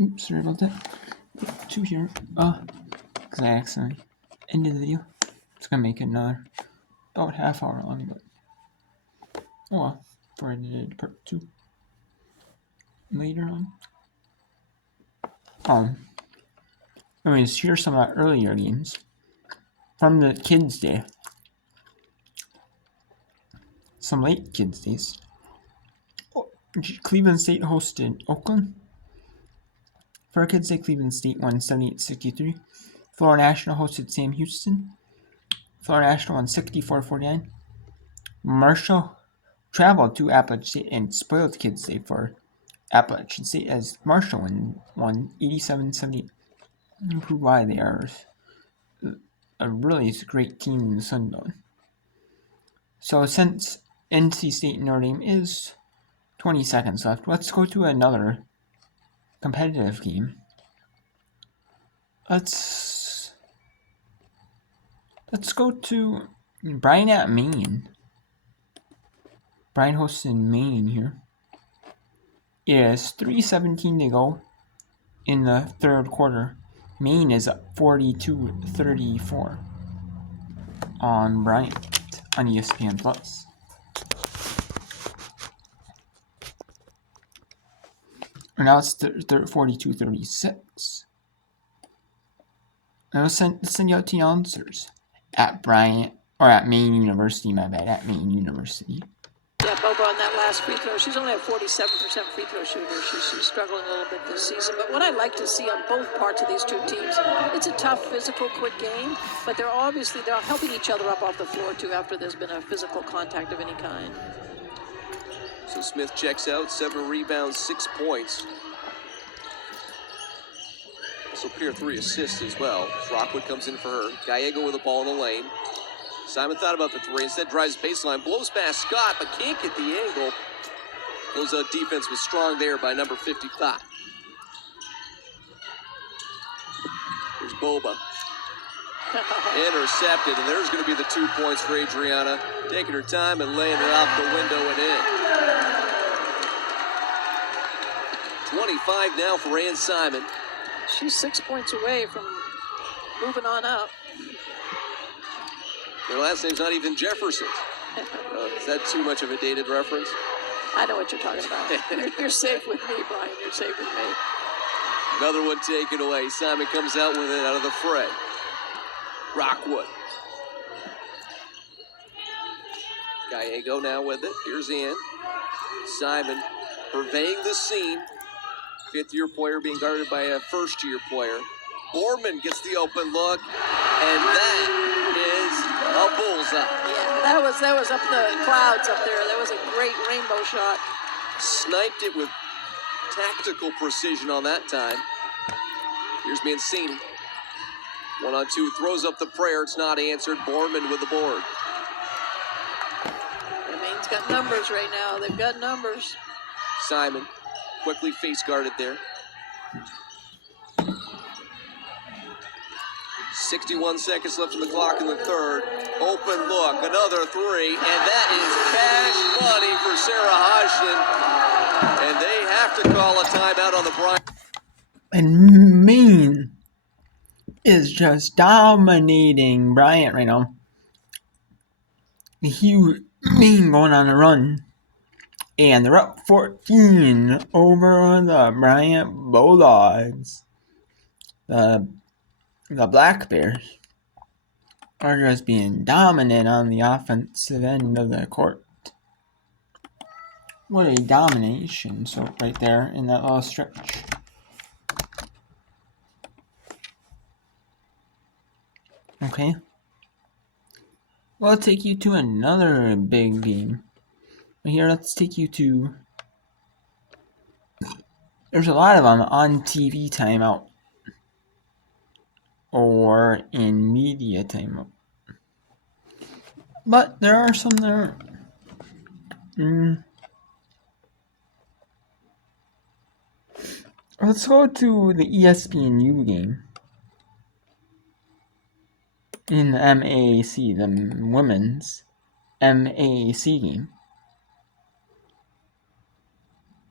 Oops, sorry about that. Put 2 here. Because I accidentally ended the video. It's gonna make it another about half hour long, but oh well. Before I did part 2 later on. Anyways, here's some of the earlier games from the kids' day. Some late kids' days. Cleveland State hosted Oakland. For our kids' day, Cleveland State won 78-63. Florida National hosted Sam Houston. Florida National won 64-49. Marshall traveled to Appalachian State and spoiled kids' day for Appalachian State as Marshall won 87-78. Prove why they are a really great team in the Sun Belt. So since NC State and Notre Dame is 20 seconds left, let's go to another competitive game. Let's go to Bryan at Maine. Bryan hosted Maine here. It is 3:17 to go in the third quarter. Maine is up 42-34 on Bryant on ESPN Plus. Now it's 42-36. Now send you out to the answers at Bryant or at Maine University. My bad, at Maine University. Yeah, Boba on that last free throw. She's only a 47% free throw shooter. She's struggling a little bit this season. But what I like to see on both parts of these two teams, it's a tough, physical, quick game. But they're helping each other up off the floor, too, after there's been a physical contact of any kind. So Smith checks out, 7 rebounds, 6 points. Also Pierre 3 assists as well. Rockwood comes in for her. Gallego with the ball in the lane. Simon thought about the 3, instead drives baseline, blows past Scott, but can't get the angle. Closeout defense was strong there by number 55. Here's Boba. Intercepted, and there's going to be the 2 points for Adriana. Taking her time and laying it out the window and in. 25 now for Ann Simon. She's 6 points away from moving on up. Their last name's not even Jefferson. Is that too much of a dated reference? I know what you're talking about. You're safe with me, Brian. You're safe with me. Another one taken away. Simon comes out with it out of the fray. Rockwood. Gallego now with it. Here's Ann. Simon purveying the scene. 5th-year player being guarded by a first-year player. Borman gets the open look, and that is a bullseye. Yeah, that was up in the clouds up there. That was a great rainbow shot. Sniped it with tactical precision on that time. Here's Mancini. 1-on-2, throws up the prayer. It's not answered. Borman with the board. The Maine's got numbers right now. They've got numbers. Simon quickly face guarded there. 61 seconds left in the clock in the third. Open look, another 3, and that is cash money for Sarah Hodgson. And they have to call a timeout on the Bryant. And Maine is just dominating Bryant right now. Maine going on a run. And they're up 14 over the Bryant Bulldogs. The Black Bears are just being dominant on the offensive end of the court. What a domination right there in that little stretch. Okay. Well, I'll take you to another big game. Here, let's take you to... There's a lot of them on TV timeout. Or in media timeout. But there are some there. Let's go to the ESPNU game. In the MAAC, the women's MAAC game.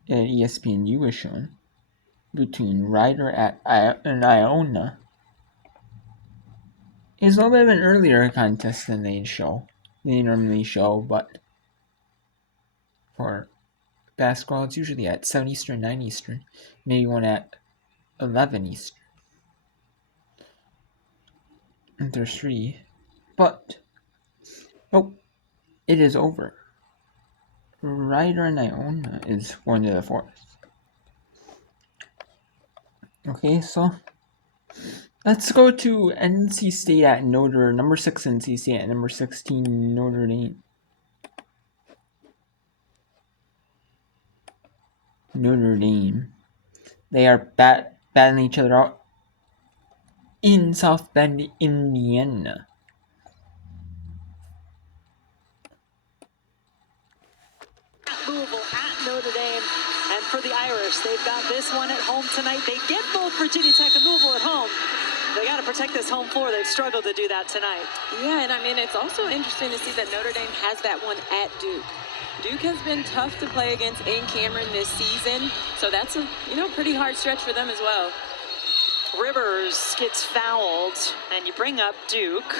ESPNU is shown. between Ryder and Iona is a little bit of an earlier contest than they normally show, but for basketball it's usually at 7 Eastern, 9 Eastern, maybe one at 11 Eastern. And there's 3, but it is over. Ryder and Iona is going to the 4th. Okay, so let's go to NC State at number 6 NC State at number 16 Notre Dame. Notre Dame. They are battling each other out in South Bend, Indiana. Louisville at Notre Dame. And for the Irish, they've got this one at home tonight. They get both Virginia Tech and Louisville at home. They got to protect this home floor. They've struggled to do that tonight. Yeah, and I mean, it's also interesting to see that Notre Dame has that one at Duke. Duke has been tough to play against in Cameron this season, so that's a pretty hard stretch for them as well. Rivers gets fouled, and you bring up Duke,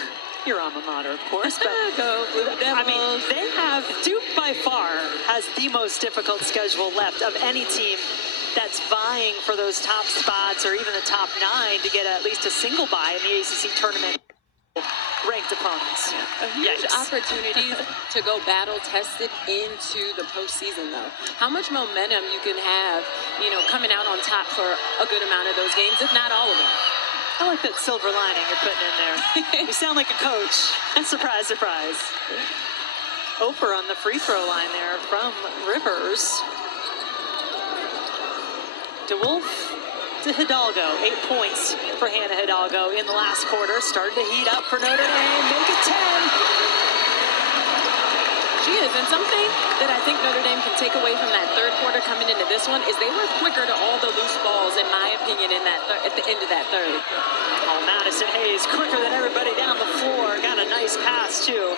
your alma mater, of course. But Go Blue Devils. I mean, they have Duke by far has the most difficult schedule left of any team that's vying for those top spots or even the top 9 to get at least a single bye in the ACC tournament. Ranked opponents. A huge opportunity to go battle tested into the postseason, though. How much momentum you can have, coming out on top for a good amount of those games, if not all of them. I like that silver lining you're putting in there. You sound like a coach. Surprise, surprise. Oper on the free throw line there from Rivers. DeWolf to Hidalgo. 8 points for Hannah Hidalgo in the last quarter. Started to heat up for Notre Dame. Make it 10. She is, and something that I think Notre Dame can take away from that third quarter coming into this one is they were quicker to all the loose balls, in my opinion, at the end of that third. Oh, Madison Hayes quicker than everybody down the floor. Got a nice pass, too.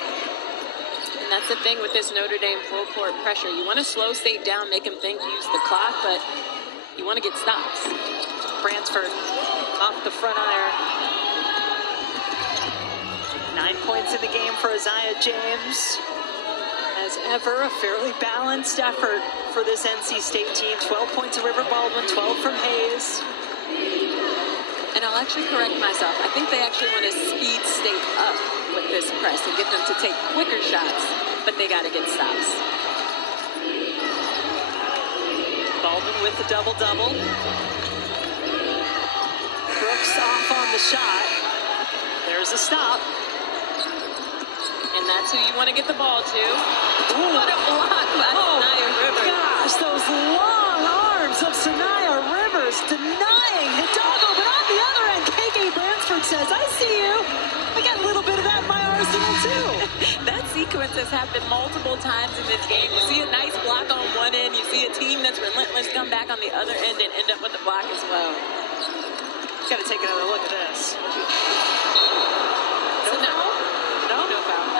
And that's the thing with this Notre Dame full court pressure. You want to slow State down, make them think, use the clock, but you want to get stops. Bransford off the front iron. 9 points in the game for Isaiah James. As ever, a fairly balanced effort for this NC State team. 12 points of River Baldwin, 12 from Hayes. And I'll actually correct myself. I think they actually want to speed State up with this press and get them to take quicker shots, but they got to get stops. Baldwin with the double-double. Brooks off on the shot. There's a stop. And that's who you want to get the ball to. Ooh. What a block by Sanaya Rivers. Gosh, those long arms of Sanaya Rivers denying Hidalgo. But on the other end, KK Bransford says, I see you. I got a little bit of that in my arsenal, too. That sequence has happened multiple times in this game. You see a nice block on one end. You see a team that's relentless come back on the other end and end up with a block as well. Got to take another look at this. So no foul.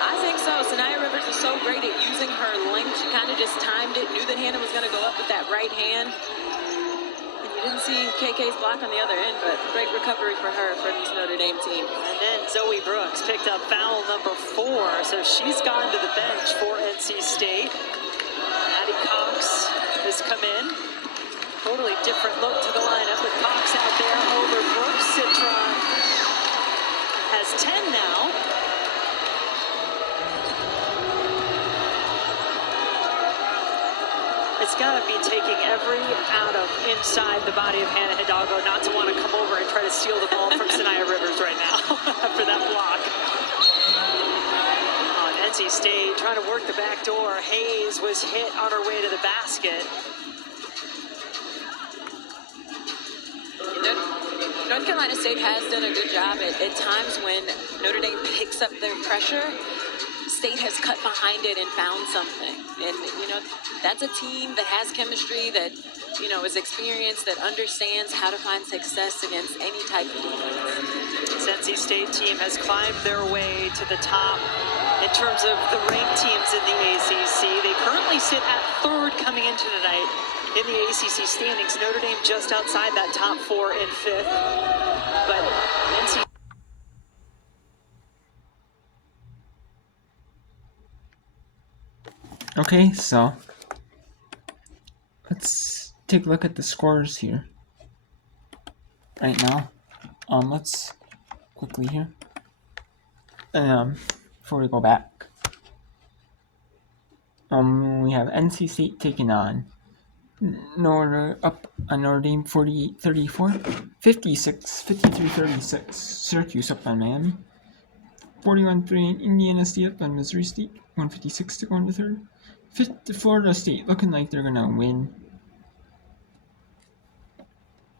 I think so. Sanaya Rivers is so great at using her length. She kind of just timed it, knew that Hannah was going to go up with that right hand. And you didn't see KK's block on the other end, but great recovery for her for this Notre Dame team. And then Zoe Brooks picked up foul number 4, so she's gone to the bench for NC State. Addie Cox has come in. Totally different look to the lineup with Cox out there over Brooks. Citron has 10 now. It's got to be taking every out of inside the body of Hannah Hidalgo not to want to come over and try to steal the ball from Sanaya Rivers right now after that block. On NC State, trying to work the back door. Hayes was hit on her way to the basket. North Carolina State has done a good job at times when Notre Dame picks up their pressure. State has cut behind it and found something. And, that's a team that has chemistry, that, is experienced, that understands how to find success against any type of defense. This NC State team has climbed their way to the top in terms of the ranked teams in the ACC. They currently sit at 3rd coming into tonight in the ACC standings. Notre Dame just outside that top 4 in 5th. But NC. Okay, so let's take a look at the scores here right now. Let's quickly here. Before we go back, we have NC State taking on Notre Dame 48-34, 53-36. Syracuse up on Miami. 41-3 Indiana State up on Missouri State. 156 to go into third. Florida State looking like they're gonna win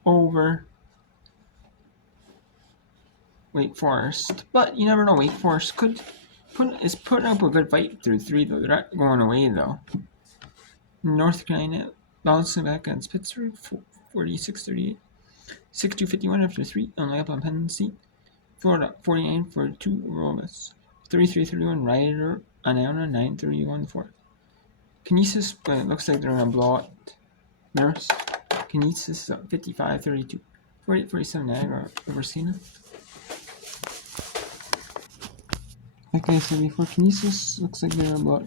over Wake Forest, but you never know. Wake Forest is putting up a good fight through 3 though. They're not going away though. North Carolina bouncing back against Pittsburgh, 46-38. 62-51 after 3, only up on Penn State. Florida, 49-42 over Ole Miss. 33-31 Rider on Iona, 9-31-4. Canisius, but it looks like they're going to blow out Nurse. Canisius up 55-32. 48-47 Niagara over Siena. Like I said before, Canisius looks like they're going to blow out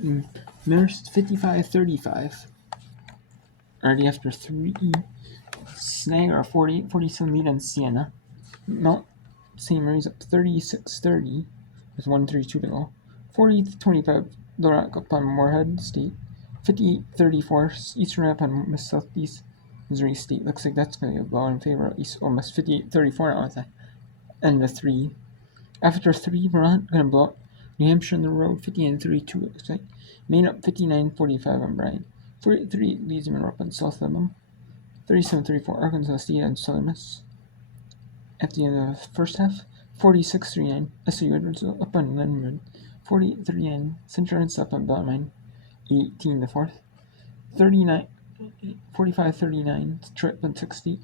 Nurse 55-35. Already after 3. Niagara 48-47 lead on Siena. Mount St. Mary's up 36-30 with 1:32 to go. 40-25 Lorac up on Moorhead State. 58-34 Eastern up on Southeast Missouri State. Looks like that's going to be a blow in favor of East Ole Miss. 58-34 now at the end of 3. After 3, Vermont going to blow up New Hampshire on the road. 59-32 looks like. Maine up 59-45 on Bryan. 43 leads them up on South Alabama. 37-34 Arkansas State on Southern Miss. At the end of the first half, 46-39 SU Edwards up on Lindenwood. 40-39 Central Ernst up on Bellarmine. 18 the fourth. 45-39 Detroit up on 60.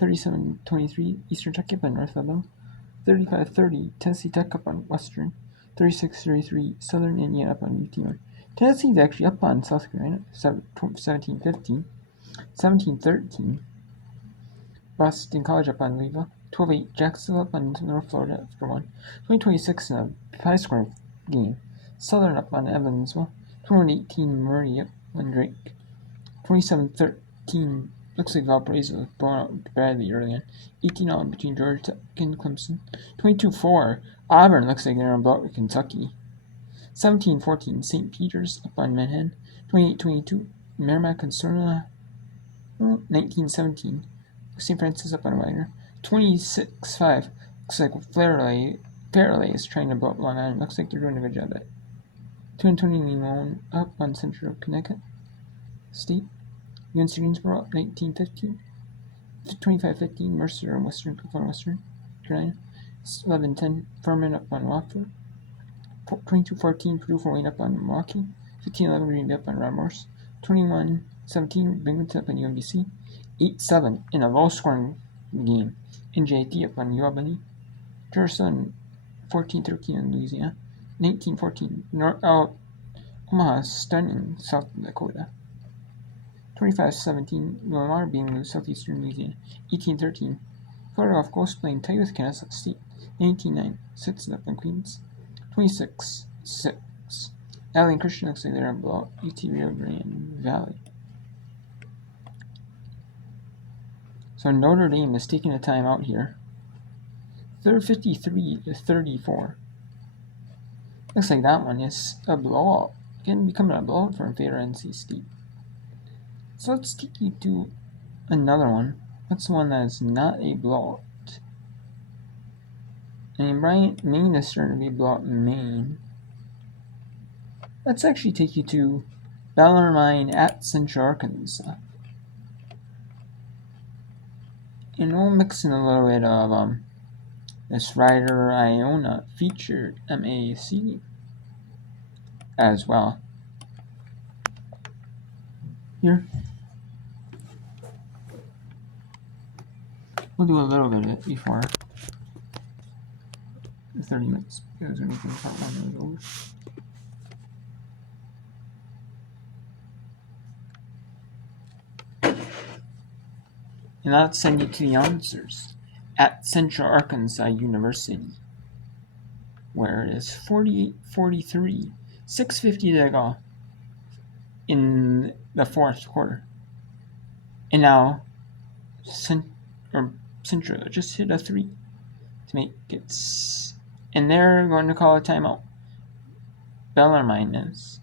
37-23 Eastern Tech up on North Alabama. 35-30 Tennessee Tech up on Western. 36-33 Southern Indiana up on UT. Tennessee's actually up on South Carolina. 17-15. 17-13 Boston College up on Louisville. 12-8 Jacksonville up on North Florida after 1. 20-26 in a high-scoring game. Southern up on Evansville. 21-18 Murray up on Drake. 27-13 looks like Valparaiso was blown out badly early on. 18-0 between Georgia Tech and Clemson. 22-4 Auburn looks like they're on block with Kentucky. 17-14 St. Peter's up on Manhattan. 28-22 Merrimack and Sorna. 19-17 St. Francis up on Widener. 26-5 looks like Fairleigh is trying to blow up Long Island. Looks like they're doing a good job at it. 220 Limon up on Central Connecticut State. UNC Greensboro up 19-15. 25-15 Mercer and Western Carolina. 11-10 Furman up on Wofford. 22-14 Purdue Fort up on Milwaukee. 15-11 Green Bay up on Ron Morse. 21-17 Binghamton up on UMBC. 8-7 in a low-scoring game. NJT up on UAlbany. Georgia 14-13 in Louisiana. 19-14 Omaha stunning South Dakota. 25-17 Lamar being Southeastern Louisiana. 18-13 Florida Gulf Coast playing tight with Kansas State. 19-9 Sits up in Queens. 26-6 Allen Christian looks like they're on blowout. UT Rio Grande Valley. So Notre Dame is taking a timeout here. They're 53-34. Looks like that one is a blowout. Again, becoming a blowout for favor NC State. So let's take you to another one. That's the one that is not a blowout. And Maine is starting to be a blowout in Maine. Let's actually take you to Bellarmine at Central Arkansas. And we'll mix in a little bit of this Rider Iona featured MAC as well. Here. We'll do a little bit of it before the 30 minutes because we're making part 1 over. And let's send you to the answers at Central Arkansas University, where it is 48-43, 6:50 to go in the fourth quarter. And now Central just hit a 3 to make it, and they're going to call a timeout. Bellarmine is.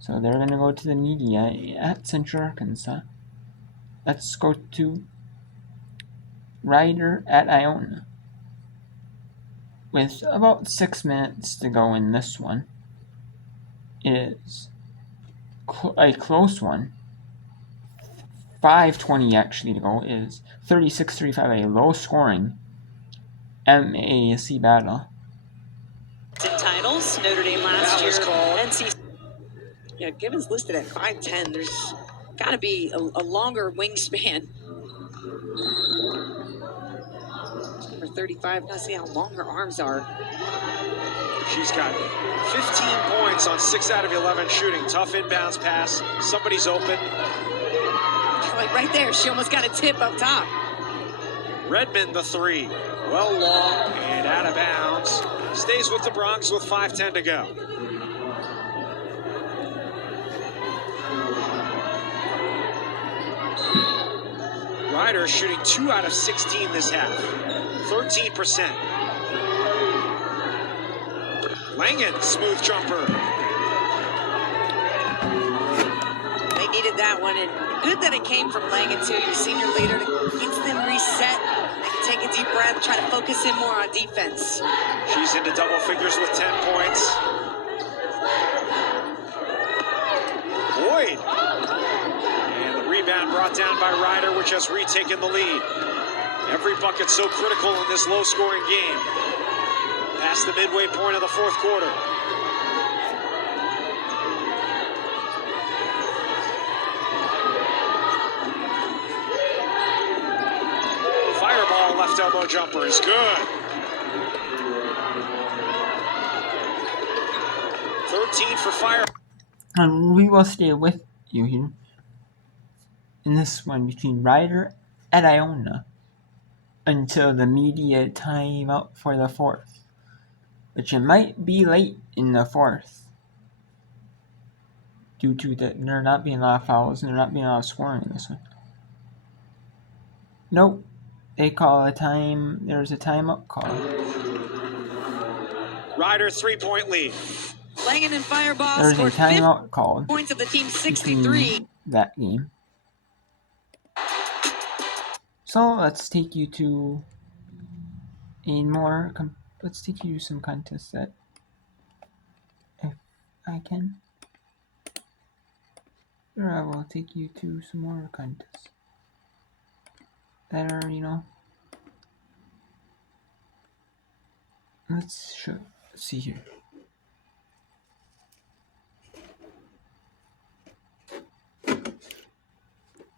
So they're going to go to the media at Central Arkansas. Let's go to Ryder at Iona. With about 6 minutes to go in this one, it is a close one. 5:20 actually to go. It is 36-35, a low scoring MAC battle. In titles, Notre Dame last year. NC. Yeah, Gibbons listed at 5'10". There's got to be a longer wingspan. Number 35. Now see how long her arms are. She's got 15 points on 6 out of 11 shooting. Tough inbounds pass. Somebody's open. Like right there, she almost got a tip up top. Redmond the 3. Well long and out of bounds. Stays with the Bronx with 5:10 to go. Ryder shooting 2 out of 16 this half. 13%. Langen, smooth jumper. They needed that one, and good that it came from Langen too, your senior leader, to get them reset. They can take a deep breath, try to focus in more on defense. She's into double figures with 10 points. Boyd. And the rebound brought down by Ryder, which has retaken the lead. Every bucket so critical in this low-scoring game. Past the midway point of the fourth quarter. Fireball left elbow jumper is good. 13 for Fire. And we will stay with you here in this one between Ryder at Iona until the media timeout for the fourth, which it might be late in the fourth due to there not being a lot of fouls and there not being a lot of scoring in this one. Nope, they call a time. There's a timeout call. Ryder 3-point lead. Langen and Fireball There's a scored timeout called points of the team 63. that game. So let's take you to let's take you to some contests that, if I can, sure, I will take you to some more contests that are, let's see here.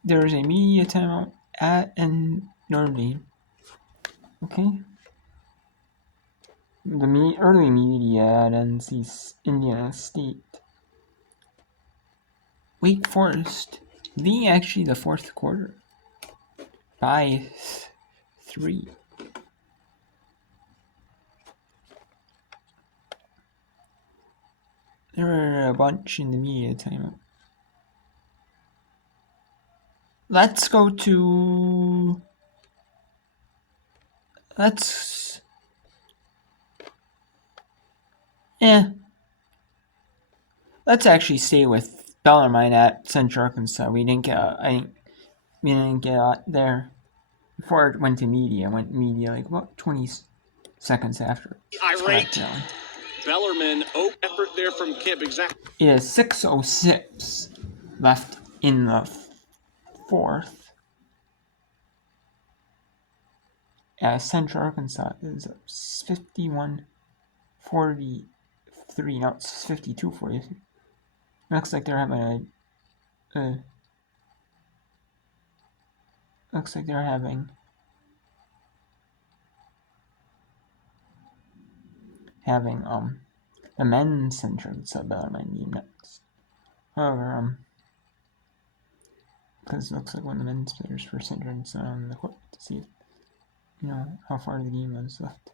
There is a media timeout at Notre Dame. Okay. The early media at Indiana State. Wake Forest leading actually the fourth quarter by 3. There are a bunch in the media timeout. Let's go to. Let's actually stay with Bellarmine at Central Arkansas. We didn't get there before it went to media. It went media like about 20 seconds after. Irate. Bellarmine, effort there from Kip. Exactly. It is 6:06 left in the fourth. As Central Arkansas is 51-43. Now it's 52-43. Looks like they're having the men's Central Arkansas Bellarmine game next. However, because it looks like one of the men's players first entrance on the court to see, how far the game was left.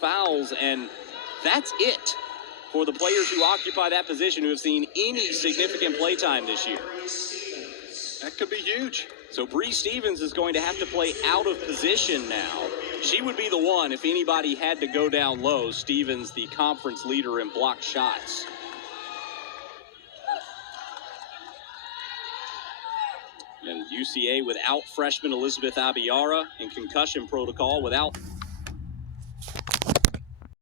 Fouls, and that's it for the players who occupy that position who have seen any significant play time this year. That could be huge. So Bree Stevens is going to have to play out of position now. She would be the one if anybody had to go down low. Stevens, the conference leader in blocked shots. And UCA without freshman Elizabeth Abiara in concussion protocol, without